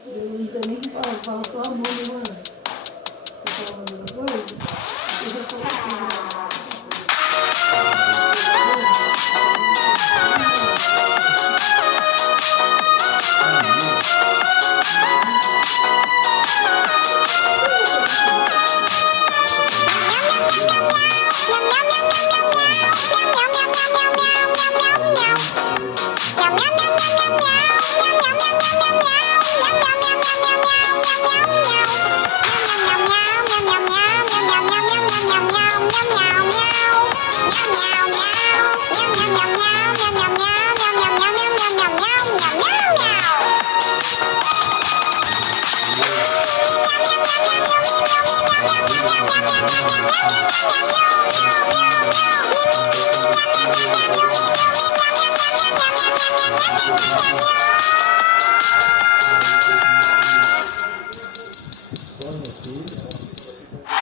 Eu não tenho nem que falar, fala só a mão, mano. Eu falo alguma coisa, eu já falo. Só no filho.